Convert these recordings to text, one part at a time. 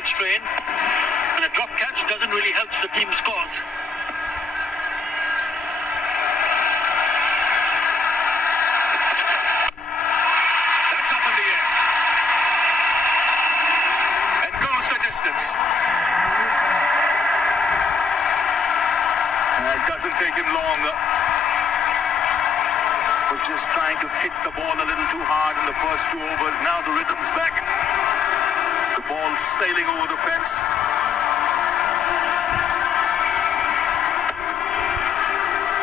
side strain, and a drop catch doesn't really help the team scores. That's up in the air. And goes the distance. It doesn't take him long. Was just trying to hit the ball a little too hard in the first 2 overs. Now the rhythm's back. The ball sailing over the fence.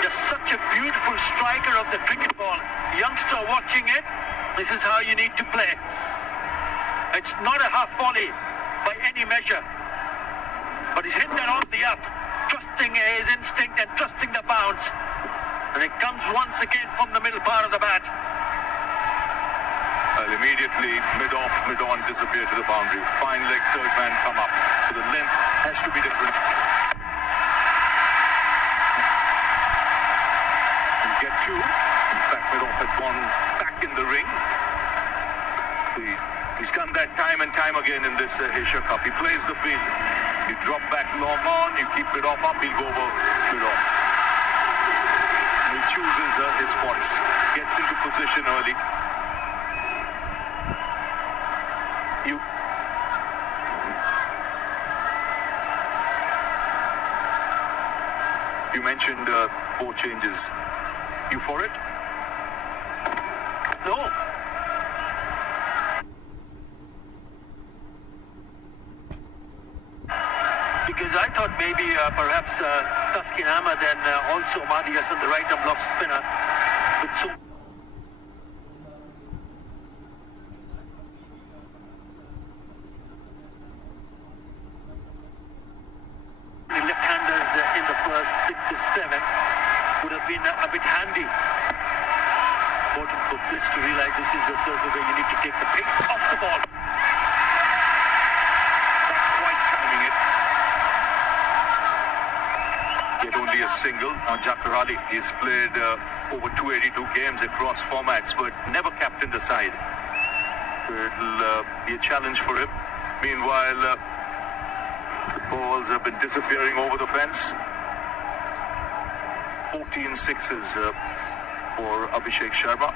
Just such a beautiful striker of the cricket ball. Youngster watching it, this is how you need to play. It's not a half volley by any measure. But he's hit that on the up, trusting his instinct and trusting the bounce. And it comes once again from the middle part of the bat. Well, immediately mid-off, mid-on disappear to the boundary. Fine leg, third man come up. So the length has to be different. You get 2. In fact, mid-off had gone back in the ring. He's done that time and time again in this Asia Cup. He plays the field. You drop back long on, you keep mid-off up, he'll go over mid-off. He chooses his spots, gets into position early. You mentioned 4 changes. You for it? No. Because I thought maybe perhaps Taskin Ahmed and also Mahdi Hassan, the right arm off spinner, with so the left-handers in the first 6 or 7 would have been a bit handy. Important for Blitz to realize this is the sort of where you need to take the pace off the ball. Not quite timing it. Yet only a single on Jafar Ali. He's played over 282 games across formats, but never captained the side. It'll be a challenge for him. Meanwhile, the balls have been disappearing over the fence. 14 sixes for Abhishek Sharma.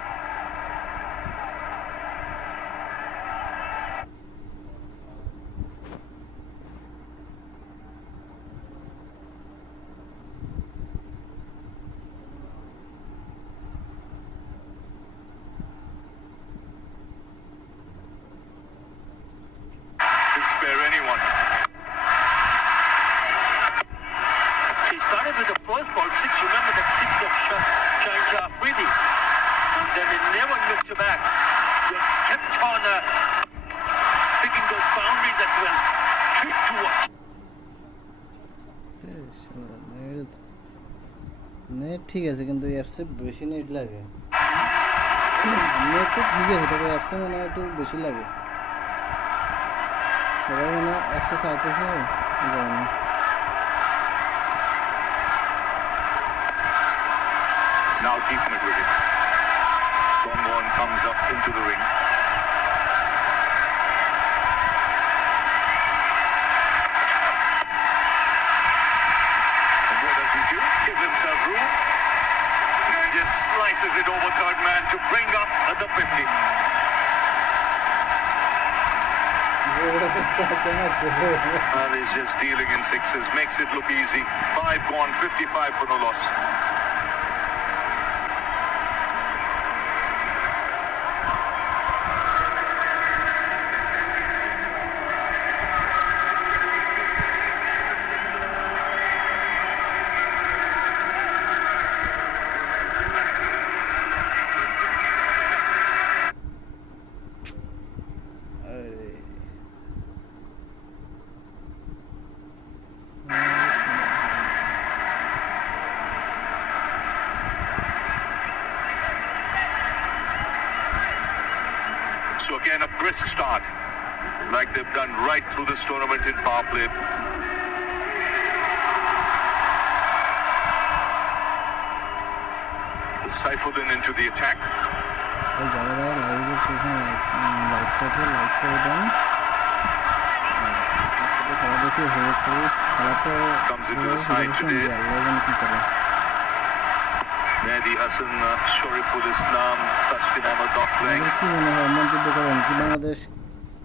Spare anyone. He started with the first ball, 6. Remember that 6 of Shaheen Afridi. And then it never looked back. Just kept on picking those boundaries that will trick to watch. Net ঠিক আছে কিন্তু অ্যাপসে বেশি net লাগে net তো ঠিক আছে তবে অ্যাপসে মনে হয় একটু বেশি লাগে সবাই মনে অ্যাপসে চাইতেছে এই কারণে Now deep mid wicket. Long one comes up into the ring. And what does he do? Give himself room. And just slices it over third man to bring up the 50. And he's just dealing in 6s. Makes it look easy. 5 gone, 55 for no loss. So again, a brisk start, like they've done right through this tournament in power play. Saifuddin into the attack. খেলা দেখি উপভোগ করি খেলা তো Comes into the side today. কি করে Mehdi Hassan, Shariful Islam, Tashkin Ahmed not playing. কি মনে হয় মন্তব্য করেন কি বাংলাদেশ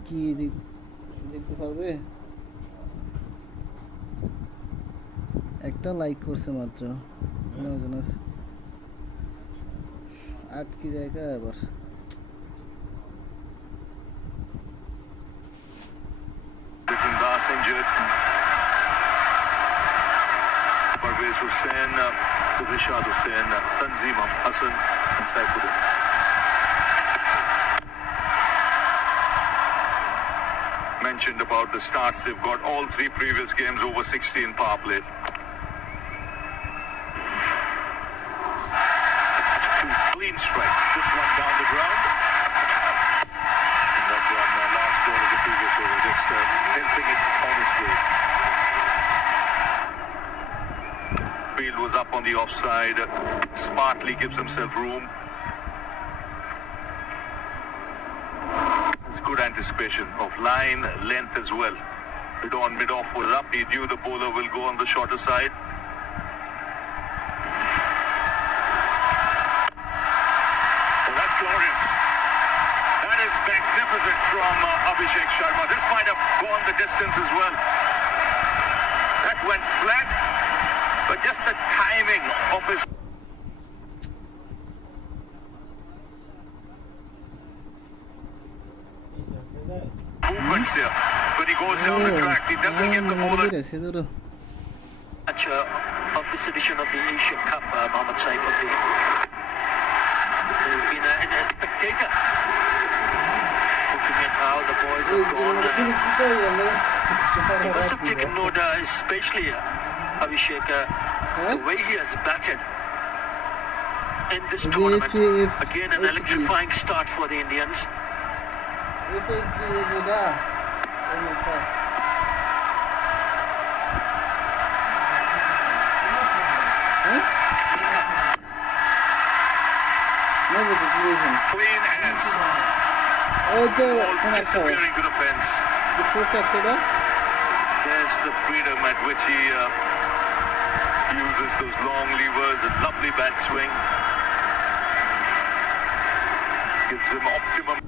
কি জিততে পারবে একটা লাইক করছে মাত্র নয়জন আছে আটকি জায়গা আবার Das injured. Parvez Hussain, Rishad Hussain, Tanzim Hassan, and Saifuddin. Mentioned about the starts, they've got all 3 previous games over 60 in power play. 2 clean strikes. This one down the ground. And that one, last ball of the previous over, just helping it on its way. Field was up on the offside. Smartly gives himself room. It's good anticipation of line, length as well. Mid-off was up. He knew the bowler will go on the shorter side. Oh, that's glorious. That is magnificent from Abhishek Sharma. This might have gone the distance as well. That went flat, but just the timing of his movements here. When he goes down the track, he doesn't get the bowler. Match of this edition of the Asian Cup, Mohammad Saifuddin. There's been a spectator looking at how the boys have gone. He must have taken note, especially Abhishek, the way he has batted in this tournament. Again, an electrifying start for the Indians. clean as ball disappearing to the fence. There's the freedom at which he uses those long levers, a lovely bat swing. Gives him optimum.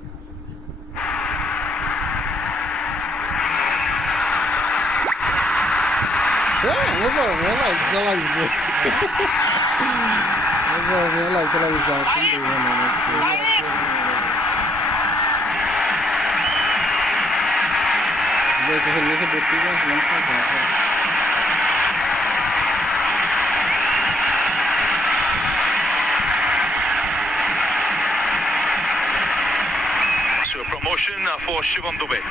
So promotion for Shivam Dubey.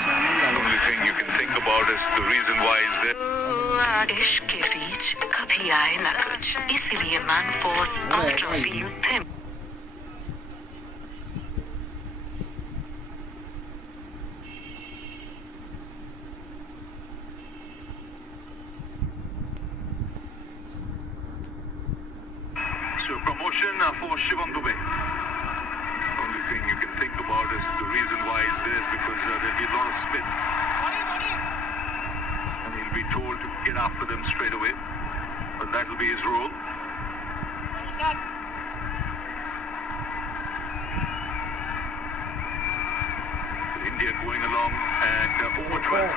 The only thing you can think about is the reason why is there. इश्क के बीच कभी आए ना कुछ इसलिए Manforce ultra feel premium So promotion for Shivam Dubey. Only thing you can think about is the reason why is this because there'll be a lot of spin. And he'll be told to get after them straight away. But that'll be his role. India going along at over 12.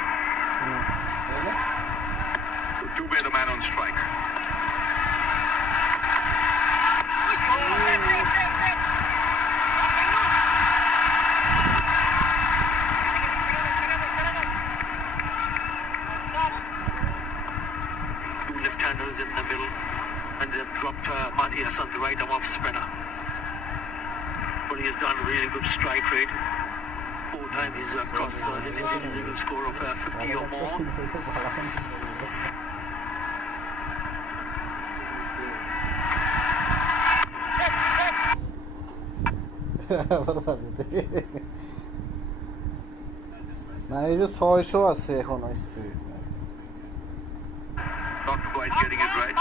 Dubey the man on strike. Two left-handers in the middle, and they've dropped Mahdi Hassan, the right arm off spinner. But he has done a really good strike rate. 4 times he's crossed his individual score of 50 or more. না এই যে 600 আছে এখন speed Not quite getting it right.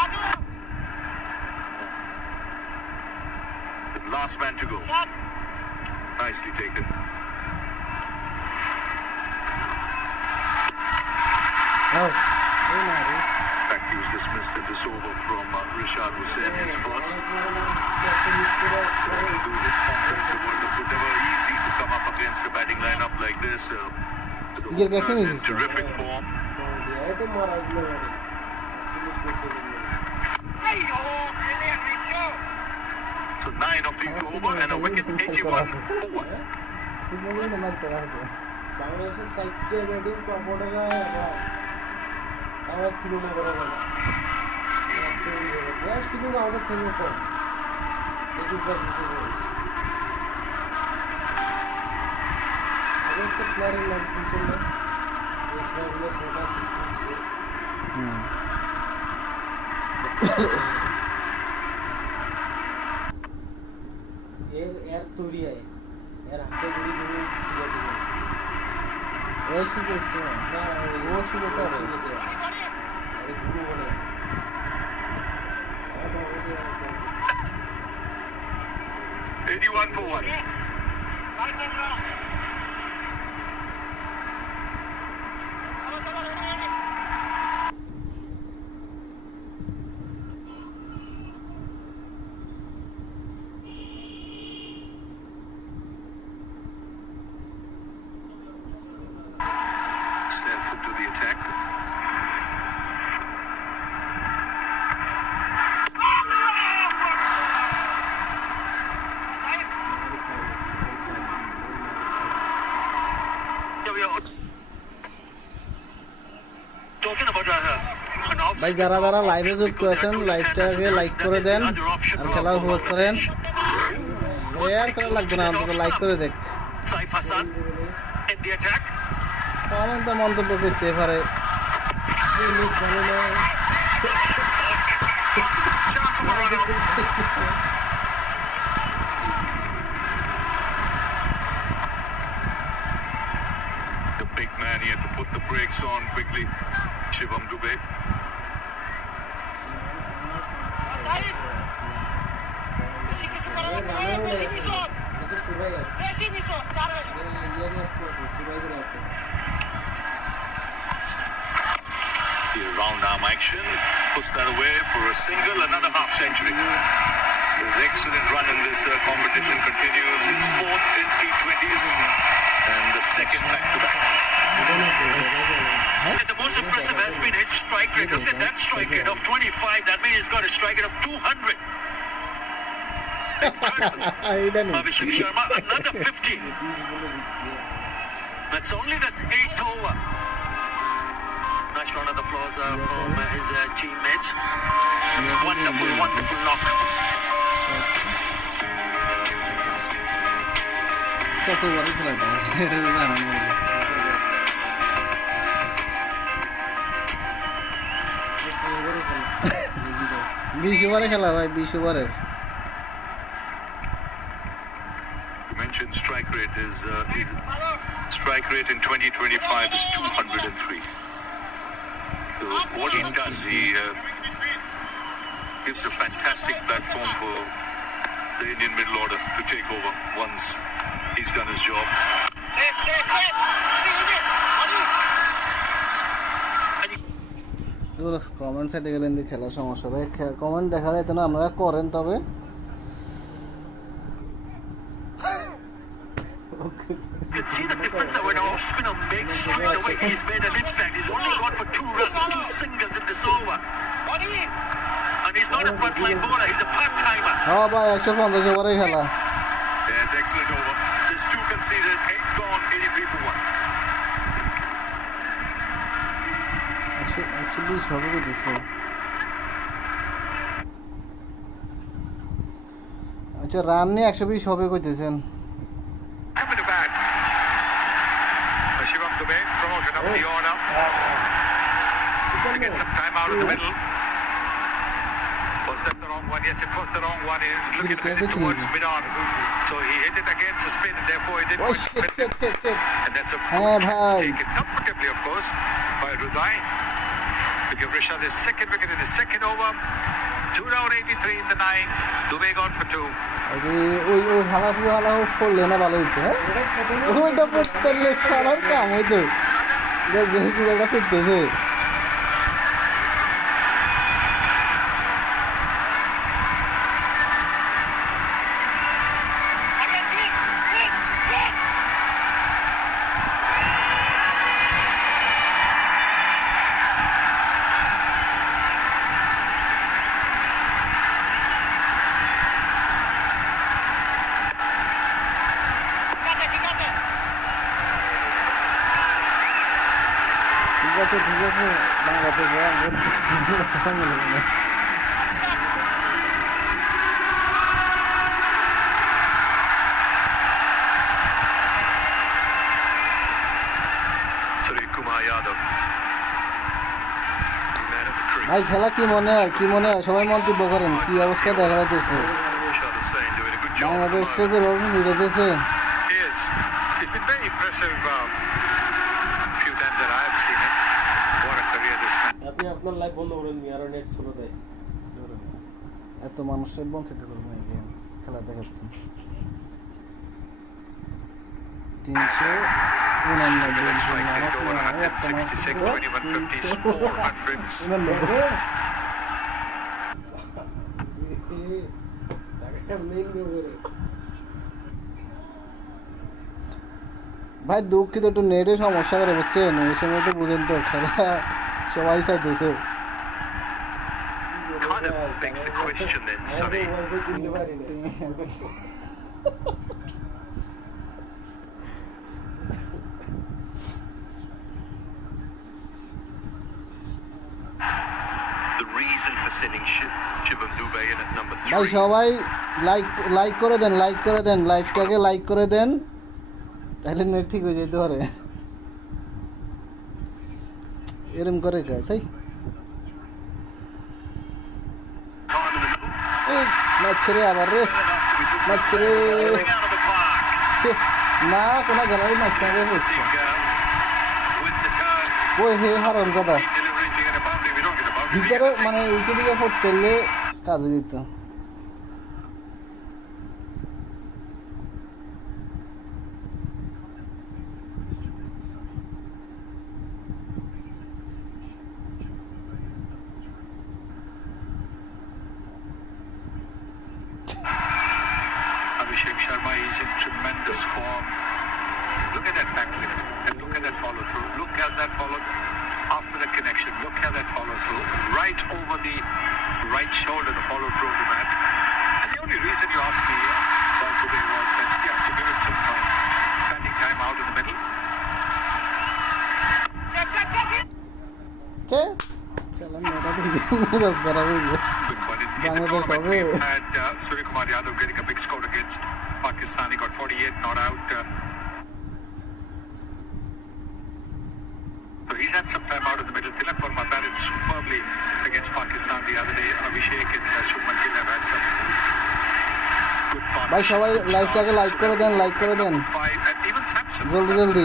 The last man to go. Nicely taken. In fact, he was dismissed in this over from Rishad Hussain, his first. To do his confidence World Cup would never easy to come up against a batting lineup like this. The openers in terrific form. So 9 of the over and a wicket 81 for 1. বাংলাদেশের সাইডে batting কপটেরা আমার তুলনা করা গেল বয়স কিন্তু আমাদের থেকে কম 21-22 বছর বয়স আগে একটা প্লেয়ারের নাম শুনছেন না এর তৈরি হয় এর হাতে গুড়ি গুড়ি শিখেছে শিখেছে না ও শিখেছে গুরু বলে 81 for 1. Self into the attack. ভাই যারা যারা লাইভে যুক্ত আছেন লাইভটাকে লাইক করে দেন আর খেলা উপভোগ করেন শেয়ার করা লাগবে না অন্তত লাইক করে দেখ কমেন্ট তো মন্তব্য করতে পারে The big man, he had to put the brakes on quickly. Shivam Dubey. The round arm action puts that away for a single, another half century. His excellent run in this competition continues. His fourth in T20s and the second back-to-back. The most impressive has been his strike rate. Look at that strike rate of 25. That means he's got a strike rate of 200. Abhishek Sharma, another 50. That's only the 8th over. Nice round of applause from his teammates. Wonderful, wonderful knock. কত বড় খেলাটা এটা তো জানা নেই 20 ওভারে খেলা ভাই 20 ওভারের You mentioned strike rate is strike rate in 2025 is 203. So what he does, he gives a fantastic platform for the Indian middle order to take over once he's done his job. Comment সাইডে গেলেন দিয়ে খেলার সমস্যা ভাই comment দেখা যায় তো না আপনারা করেন তবে You can see the difference when an off-spinner makes straight away. He's made an impact. He's only gone for 2 runs, 2 singles in this over. And he's not a frontline bowler, he's a part-timer. হ্যাঁ ভাই 150 ওভারে খেলা Yes, excellent over. Just 2 conceded, 8 gone, 83 for 1. Actually সবই দিছে আচ্ছা run নিয়ে 120 হবে কইতেছেন Coming to bat. Shivam Dubey promoted up the order. To get some time out of the middle. Was that the wrong one? Yes, it was the wrong one. He was looking to hit it towards mid-on. So he hit it against the spin and therefore he didn't shit. And that's a taken comfortably, of course, by Rudai. To give Rishad his second wicket in his second over. 2 down 83 in the 9. Dubey gone for 2. ওই হালা করলে না ভালো হইতো হ্যাঁ ওইটা পড়তে সারার কাম হইতো যেহেতু এটা ফিরতেছে আছে, ঠিক আছে, বাংলাতে ভাই খেলা কি মনে হয়, কি মনে হয় সবাই মন্তব্য করেন, কি অবস্থা দেখা যাচ্ছে বাংলাদেশ যে রবি মিলেছে। আপনি আপনার লাইভ বন্ধ করেন নি, আরো নেট স্লো দেয়। এত মানুষের বঞ্চিত করবো এই গেম খেলা দেখাতে। 399 ভাই দুঃখিত, একটু নেটের সমস্যা করে বুঝছেন, এই সময় তো বুঝেন তো খেলা সবাই চাইতেছে। Kind of begs the question then, Sonny. The reason for sending Shivam Dube in at number 3. ভাই সবাই লাইক করে দেন, লাইক করে দেন, লাইভটাকে লাইক করে দেন, তাহলে নেট ঠিক হয়ে যেতে পারে। এরম করে গাছ মারছে রে আবার রে, মারছে রে না, কোনো গ্যালারি মাঝখানে হচ্ছে ওই হে হারাম দাদা ভিতরে, মানে উইকেটে পড়তে হলে কাজে দিত। Abhishek Sharma is in tremendous form. Look at that backlift and look at that follow through. Look at that follow after the connection. Look at that follow through right over the right shoulder. The follow through of the mat. And the only reason you asked me about today was that you have to give it some batting time out in the middle. Bangladesh had Surya Kumar Yadav getting a big score against Pakistan. He got 48 not out. So he's had some time out in the middle. Tilak Verma batted superbly against Pakistan the other day. Abhishek and Shubman Gill have had some good partnerships. ভাই সবাই লাইভটাকে like করে দেন, like করে দেন জলদি জলদি।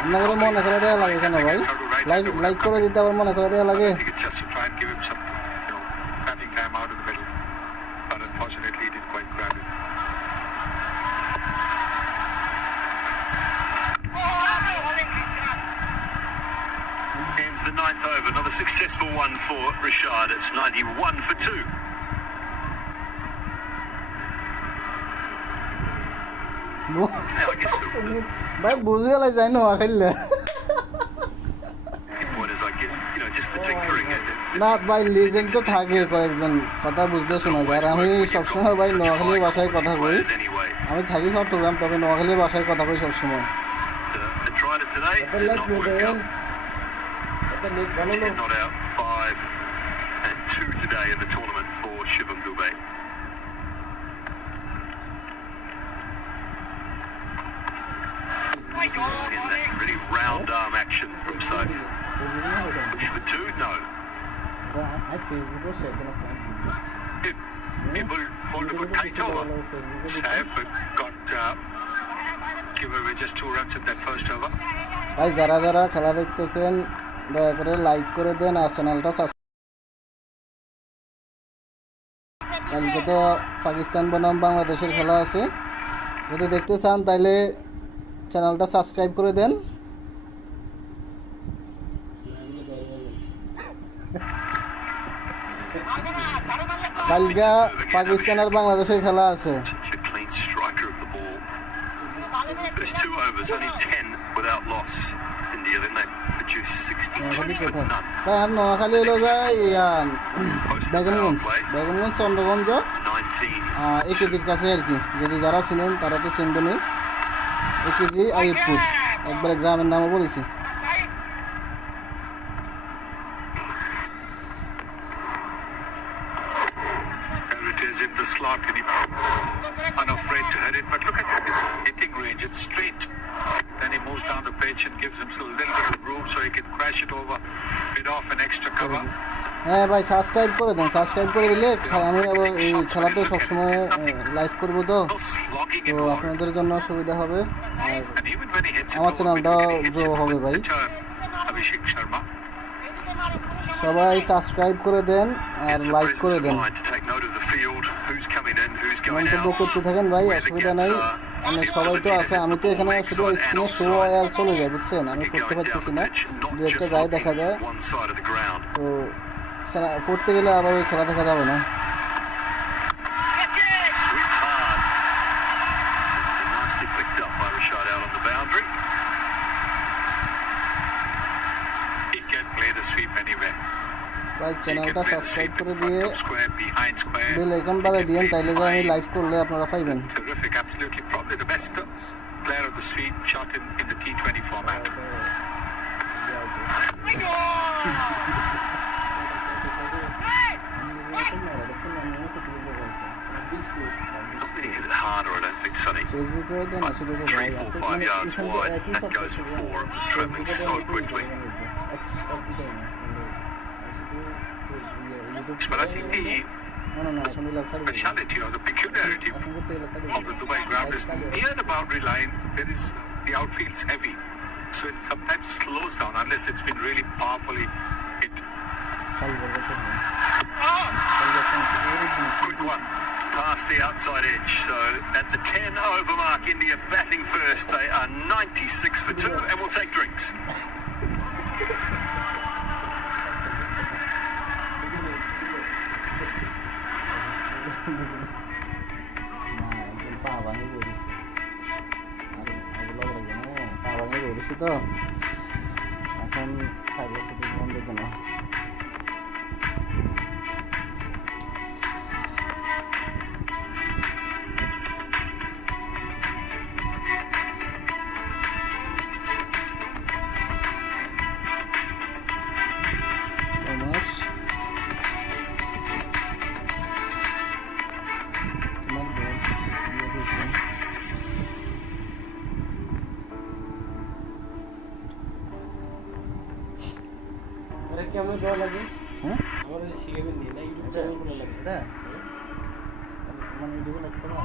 আপনাদের মনে করে দেওয়া লাগে কেন ভাই? লাইক করে দিতে আবার মনে করে দেওয়া লাগে। Ends the 9th over, another successful one for Rashad. It's 91 for 2. ভাই বুঝে গেলে যাই না খেললে না ভাই, লিজেন্ড তো থাকে কয়েকজন, কথা বুঝতে শোনা যায়। আর আমি সবসময় ভাই নোয়াখালীর ভাষায় কথা কই, আমি থাকি চট্টগ্রাম, তবে নোয়াখালীর ভাষায় কথা কই সবসময়। Not out 5 and 2 today in the tournament for Shivam Dube. In that really round arm action from Saif. Push for 2? No. People pulled a good kite over. Saif got given away just 2 runs at that first over. ভাই যারা যারা খেলা দেখতেছেন দয়া করে like করে দেন আর চ্যানেলটা কালকে তো পাকিস্তান বনাম বাংলাদেশের খেলা আছে, যদি দেখতে চান তাহলে চ্যানেলটা সাবস্ক্রাইব করে দেন। কালকে পাকিস্তান আর বাংলাদেশের খেলা আছে। First 2 overs, only 10 without loss. India then they produced 62 for none. আর নোয়াখালী হলো যায় বেগমগঞ্জ চন্দ্রগঞ্জ 1 কেজির কাছে আর কি, যদি যারা চিনেন তারা তো চিনবেনই। 1 কেজি আইয়ুবপুর। একবারে গ্রামের নামও বলেছি। There it is in the slot, and he's unafraid to hit it. But look at his hitting range; it's straight. Then he moves down the pitch and gives himself a little bit of room so he can crash it over, bit off an extra cover. হ্যাঁ ভাই subscribe করে দেন, subscribe করে দিলে আমি আবার এই খেলা তো সবসময় লাইভ করবো, তো আপনাদের জন্য সুবিধা হবে আর আমার চ্যানেলটা গ্রো হবে ভাই। Abhishek Sharma. সবাই সাবস্ক্রাইব করে দেন আর লাইক করে দেন, মন্তব্য করতে থাকেন ভাই, অসুবিধা নাই। মানে সবাই তো আছে, আমি তো এখানে শুধু স্ক্রিনে শো হয় আর চলে যায়, বুঝছেন, আমি করতে পারতেছি না, দু একটা গায়ে দেখা যায়, তো পড়তে গেলে আবার ওই খেলা দেখা যাবে না। ভাই চ্যানেলটা সাবস্ক্রাইব করে দিয়ে বেল আইকন বাজিয়ে দিয়েন, তাইলে যে আমি লাইভ করলে আপনারা পাইবেন। Terrific, absolutely, probably the best player of the sweep shot in the T20 format. He hit it harder, I don't think, Sonny. 3, 4, 5 yards wide. That goes for 4. It was travelling so quickly. But I think the speciality or the peculiarity of the Dubai ground is near the boundary line. There is the outfield's heavy, so it sometimes slows down unless it's been really powerfully hit. Good one. Past the outside edge. So at the 10 over mark, India batting first. They are 96 for 2 and will take drinks. তো এখন cycle থেকে বন্ধ দিত না। কেমন দেওয়া লাগে? হ্যাঁ আমাদের শিখেবেন নি না, ইউটিউব চ্যানেল খোলা লাগে এটা মানে ইউটিউব লাইক করা।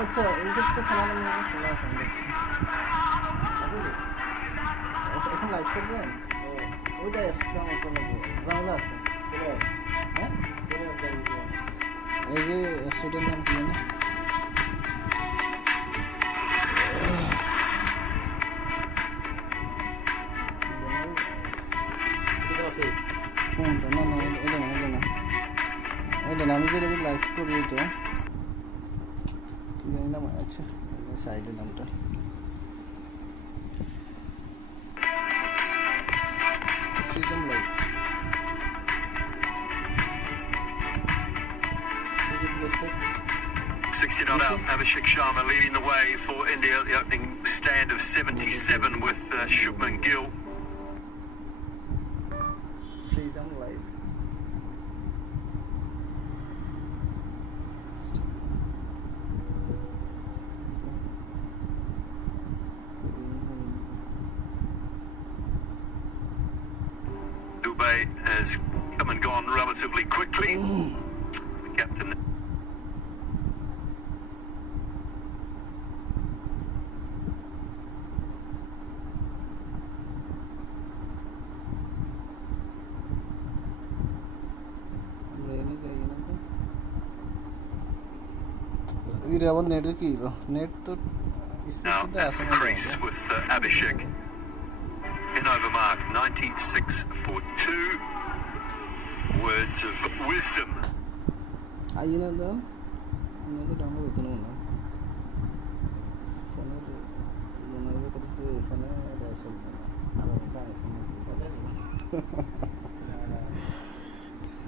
আচ্ছা ইউটিউব তো চ্যানেল মানে খোলা আছে দেখছি, এখন লাইক করবেন? ওইটা আসছে আমার তো লাগবে, জানলা আছে হ্যাঁ, এই যে স্টুডেন্ট নাম কি না কোনটা? না না এটা না, এটা না, এটা না, আমি যে লাইভ করি এটা কি জানি নাম, আচ্ছা সাইডের নামটা live 60 not out. Abhishek Sharma leading the way for India. The opening stand of 77 with Shubman Gill. Freedom Live. Dubai has come and gone relatively quickly. The captain. আবার নেটের কি নেট তো Now at the crease with Abhishek in over mark, 96 for 2. Words of wisdom. আইনা দাও আমাদের download হতো না ফোনের মনে করতেছে ফোনে এটা চলবে না আরো দাম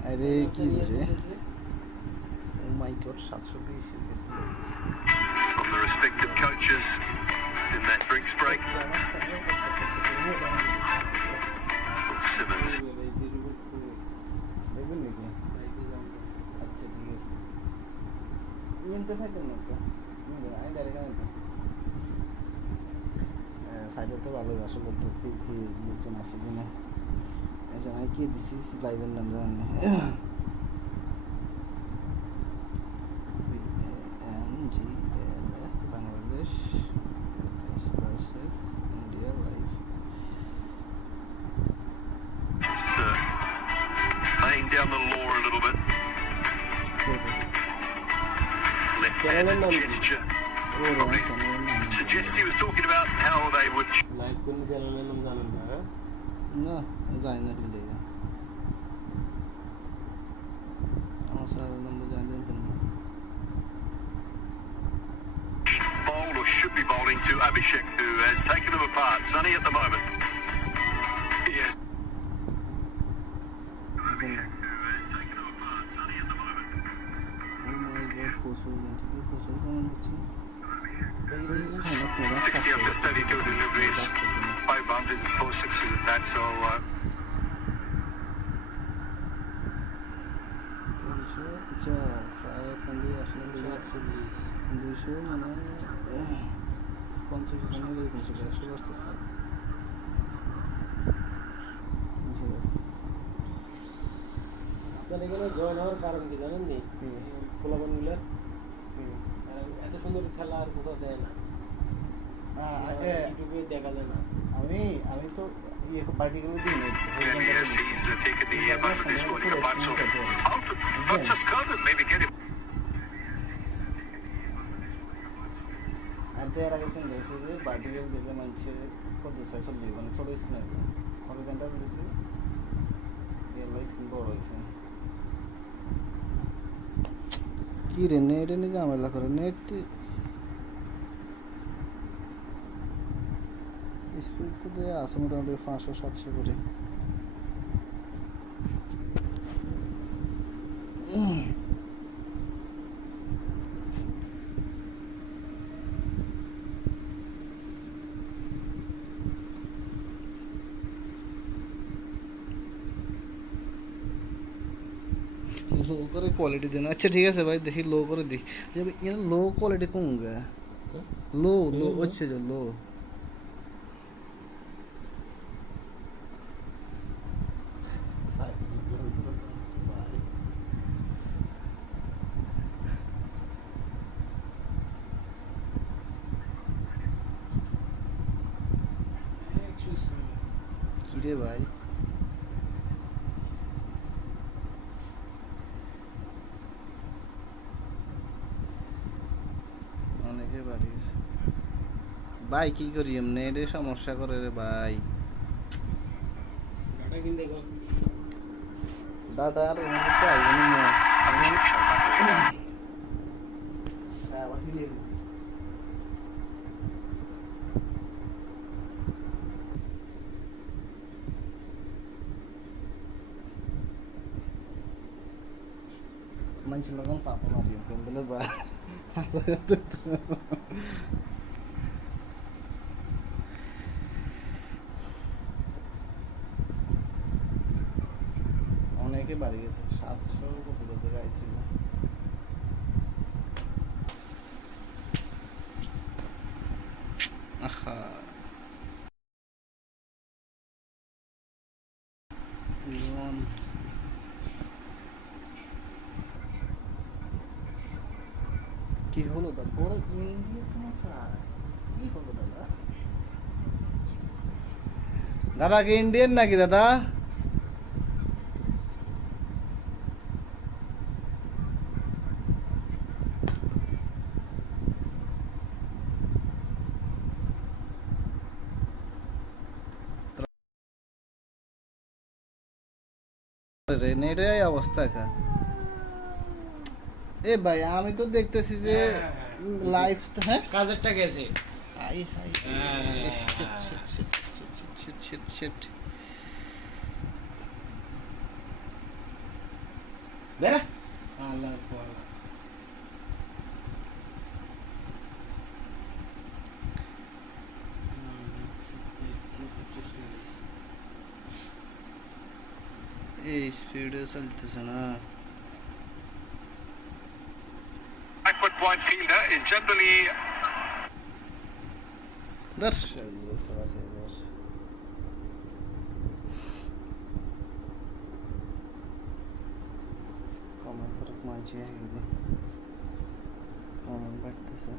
আরে কি রে Oh my god, 720 From the respective coaches, in that drinks break. Simmons. দেখবেন নাকি? আচ্ছা ঠিক আছে। নিতে পাইতেন না তো? আমি ডাইরেক্ট আনতাম। সাইডে তো ভালোই আসলে তো কি লোকজন আছে কিনা। আচ্ছা আমি কি দিছি লাইভের নাম জানেন না। Bangladesh versus India live. Laying down the law a little bit. Left-handed gesture. Probably suggests he was talking about how they would. Live কোন চ্যানেলের নাম জানেন না? না জানি না কি লেগে আমার স্যারের নম্বর জানতেন না Bowl or should be bowling to Abhishek, who has taken them apart. Sunny at the moment. Yes. Oh my god, 4 comment হচ্ছে 60 after 32 deliveries, 5 boundaries and 4 sixes at that, so আচ্ছা প্রায় এখান দিয়ে আসলে 200 মানে 50 এখানে এরকম ছিল 100% ফ্লাই আপনার এখানে জয়েন হওয়ার কারণ কি জানেন নি? পোলাপানগুলার এত সুন্দর খেলা আর কোথাও দেয় না, ইউটিউবে দেখা যায় না। আমি তো ইয়ে পার্টিগুলো দিই না yes, he's taken the Bangladesh bowling apart, so not just covered, maybe get him. అంతే అరగేసిన తెలిసేది పార్టీకి వెళ్ళి మంచి కొద్ది సెషన్ లీవ్ అని చదివేసుకున్నాను హరిజంటల్ తెలిసి రియల్ స్కిన్ బోర్డ్ হয়েছে কি রে নেট এনে ঝামেলা করে নেট স্পিড তো দেওয়া আছে মোটামুটি 500-700 করে लो करे क्वालिटी देना अच्छा ठीक है से भाई देखिए लो करे दी जब ये लो क्वालिटी कौन गया लो लो अच्छे जो लो कीड़े भाई অনেকে বাড়িয়েছে ভাই কি করি এমনি এটা সমস্যা করে রে ভাই ডাটা কিনতে গো দাদা আর তো আইবনি না হ্যাঁ বাকি দিয়ে మంచి లోకం పాపం మరి పెంబులు బా অনেকে বাড়ি গেছে 700 কত জায়গায় ছিল আহা কি হলো দাদা ওরা ইন্ডিয়া সমস্যা কি হলো দাদা দাদা কি ইন্ডিয়ান নাকি দাদা নেটের অবস্থা কা এ ভাই আমি তো দেখতেছি যে লাইভ হ্যাঁ কাজেরটা গেছে আই হাই শিট বেরা আল্লাহ আকবার স্পিডে চলতেছে না Backward point fielder is generally দর্শক বুঝতে পারছি এবার কমেন্ট করে মাঝে গিয়ে কমেন্ট বাড়তেছে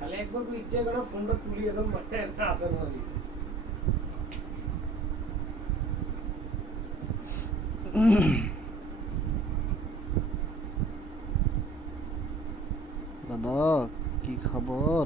খালি একবার ইচ্ছে করে ফোনটা তুলি এখন আসেন মালি দাদা কি খবর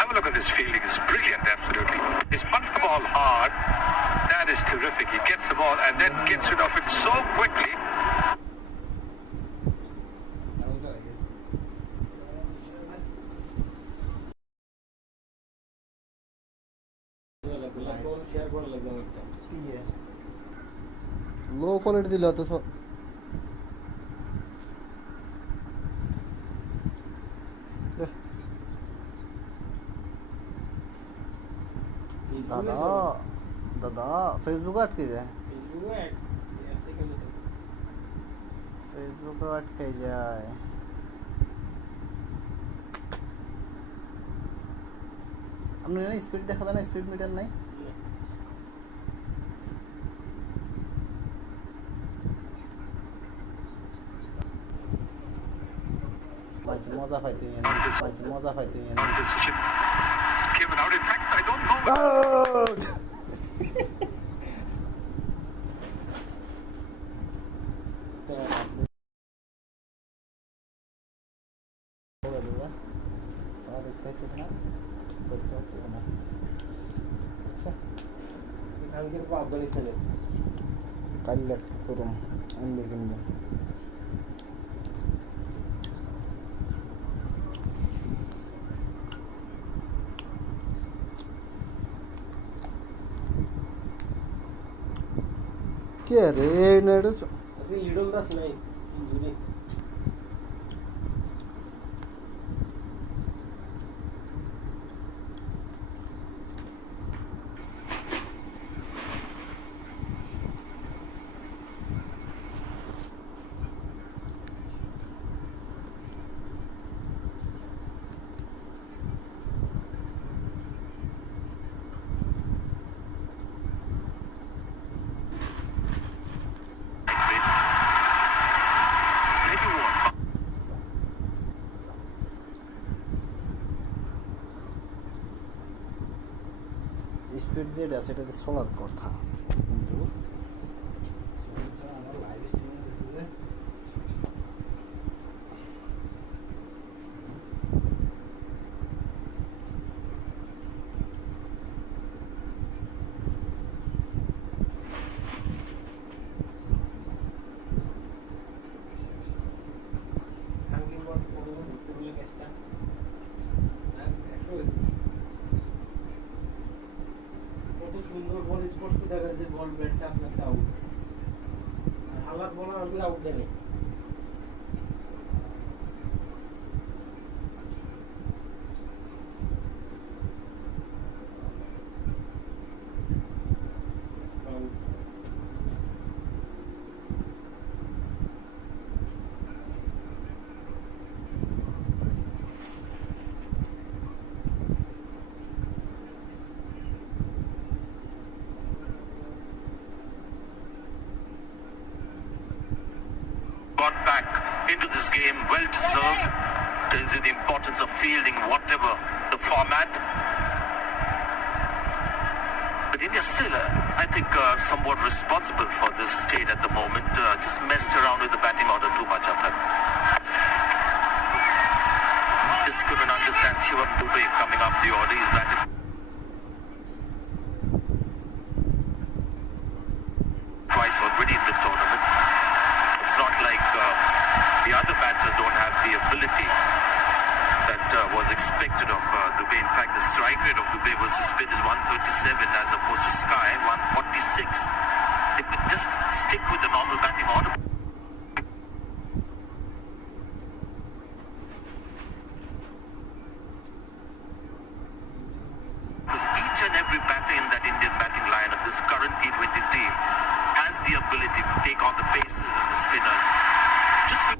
have a look at this fielding. It's brilliant, absolutely. He's punched the ball hard. That is terrific. He gets the ball and then gets rid of it so quickly. Low quality দিলে তো দাদা দাদা ফেসবুকে আটকে যায় ফেসবুকে আটকে যায় আপনি স্পিড দেখা যায় না স্পিড মিটার নাই মজা পাইতে মজা পাইতে Decision given out. In fact, I don't know. আফগানিস্তানের কাল করুন আনবে কিনবে কে রে নেড়ে আজকে লিডল দাস নাই ইনজুরি স্পিড যেটা সেটাতে চলার কথা কিন্তু সুন্দর বল স্পষ্ট দেখা যাচ্ছে বল ব্যাটটা আপনার আউট হালাত বল আমি আউট দেয় got back into this game, well deserved. Tells you the importance of fielding, whatever the format. But India still, I think, somewhat responsible for this state at the moment. Just messed around with the batting order too much, I thought. Just couldn't understand Shivam Dubey coming up the order. He's batted twice already in the tournament. It's not like the other batter don't have the ability that was expected of Dubey. In fact, the strike rate of Dubey versus spin is 137 as opposed to Sky 146. They could just stick with the normal batting order. Because each and every batter in that Indian batting line of this current T20 team has the ability to take on the paces and the spinners. Just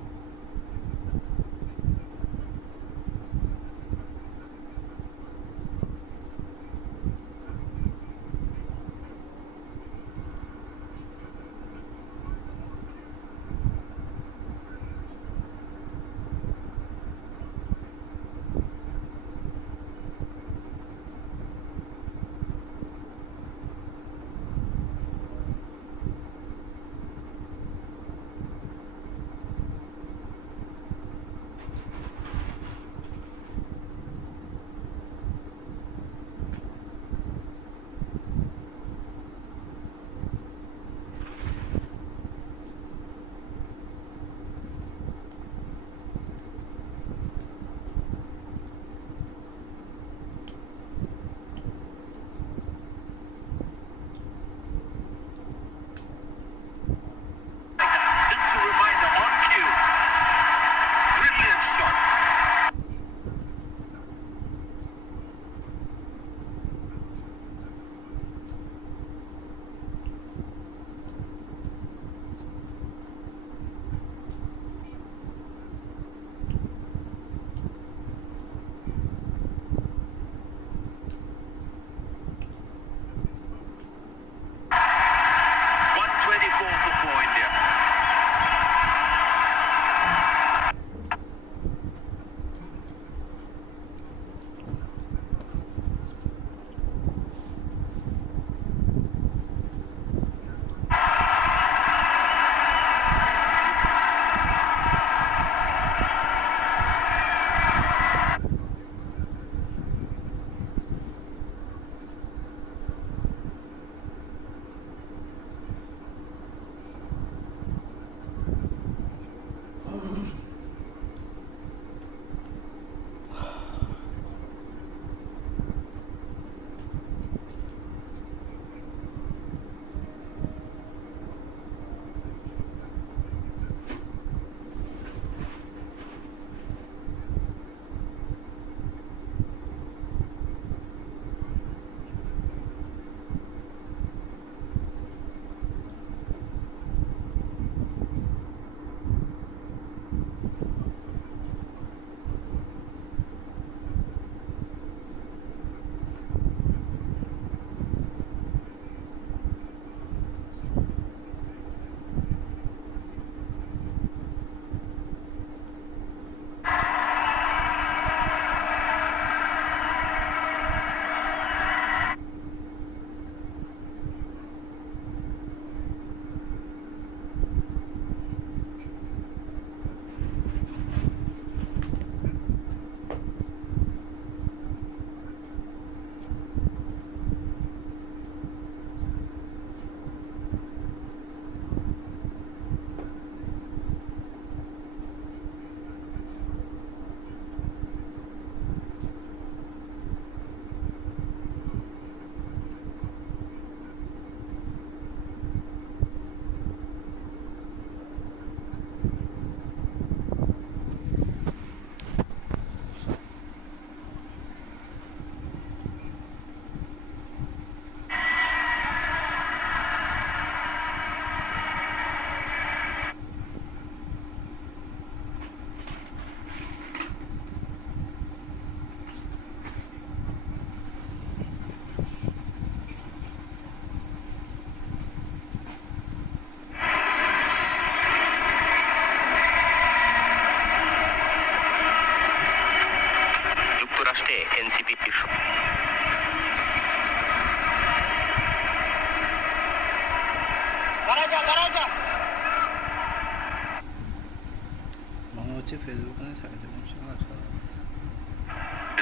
হচ্ছে ফেসবুকে ছাড়ে দেবেন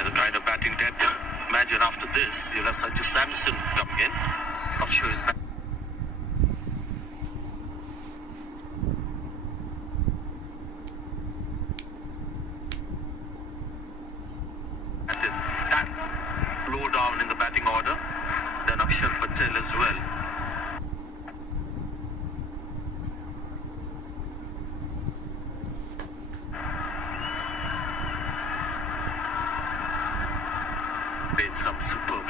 The kind of batting depth. Imagine after this, you'll have such a Samson coming in. Not sure he's back. That low down in the batting order. Then Akshar Patel as well. Made some superb.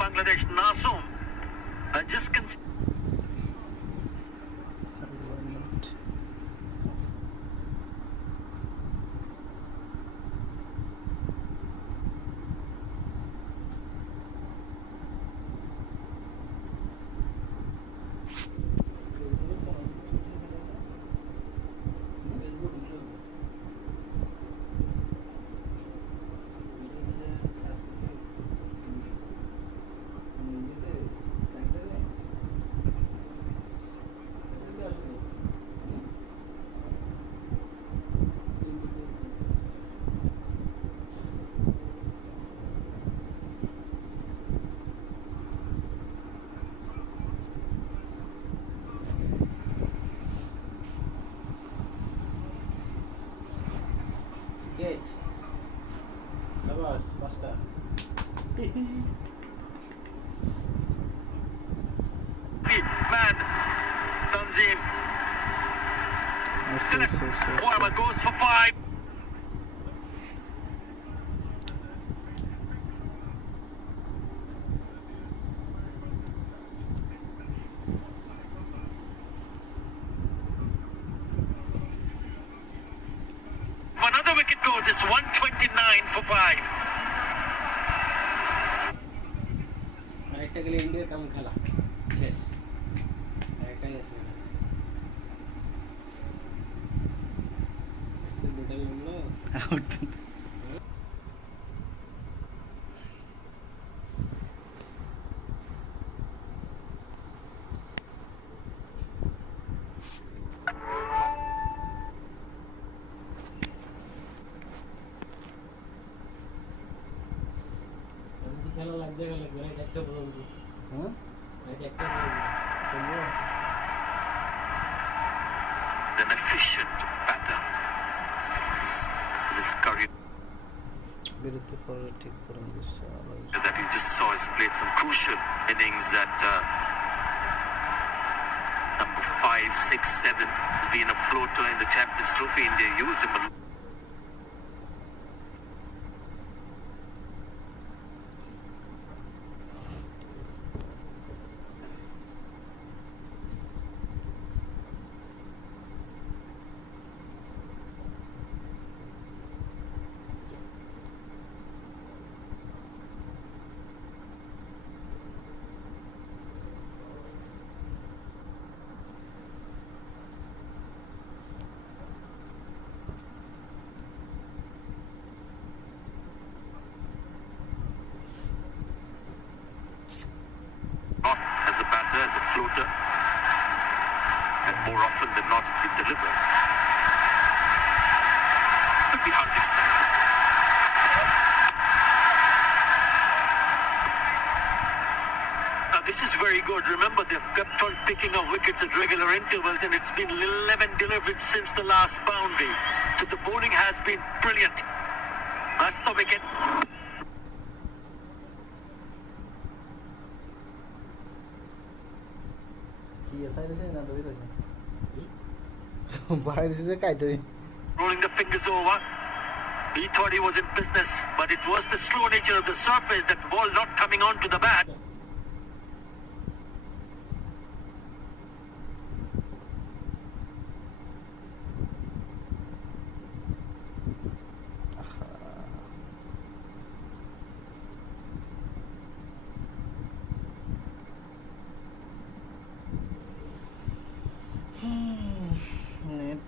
Bangladesh Nasum. I just can. Gate. Abbas, basta. Man, Tanzim. Warmer goes for 5. Another wicket goes. It's 129 for 5. আরেকটা গেলে ইন্ডিয়ার কেমন খেলা শেষ আরেকটাই আছে দুটাই বললো out খেলা লাগবে লাগবে না একটা বলবো হ্যাঁ একটা বলবো চলবো An efficient batter. This career বিরুদ্ধে পরে ঠিক করে দিচ্ছে that you just saw has played some crucial innings at number 5, 6, 7. He's been a floater in the Champions Trophy. India used him a lot. Not as a batter, as a floater, and more often than not, he delivered. Could be hard to expect. Now this is very good. Remember, they've kept on picking up wickets at regular intervals, and it's been 11 delivered since the last boundary. So the bowling has been brilliant. That's the wicket. কি side আছে না দড়ি আছে বাইরে দিছে কাই তুই Rolling the fingers over. He thought he was in business, but it was the slow nature of the surface, that ball not coming on to the bat.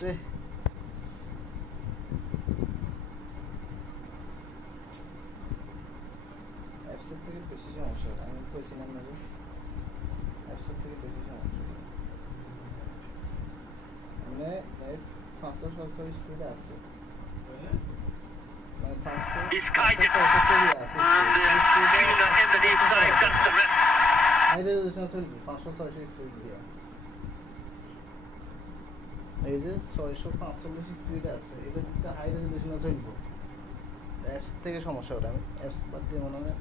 রে অ্যাপসের থেকে বেশি সমস্যা হয় আমি কইছিলাম না যে অ্যাপসের থেকে বেশি সমস্যা হয় মানে 500 স্পিড আছে মানে 500 He's guided. And fielder in the deep side does the rest. High resolution চলবে 500-600 স্পিড দিয়ে এই যে 645 স্পিড আছে এটা দিতে হাই রেজলিউশন চলবে অ্যাপস থেকে সমস্যা ওটা আমি অ্যাপস বাদ দিয়ে মনে হয়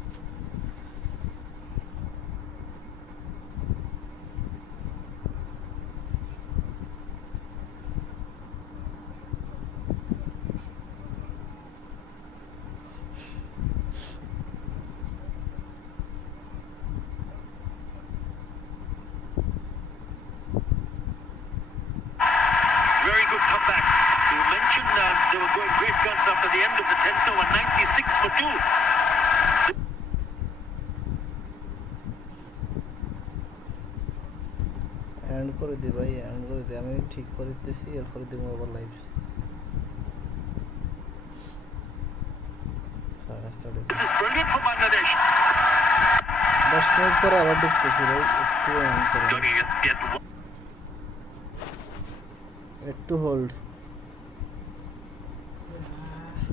Very good comeback. You mentioned they were going great guns after the end of the 10th over, 96 for 2. And করে দে ভাই এন্ড করে দে আমি ঠিক করে দিতেছি এরপরে দেবো আবার live This is brilliant for Bangladesh. 10 minute পরে আবার দেখতেছি ভাই একটু এন্ড করে Going to get one. একটু হোল্ড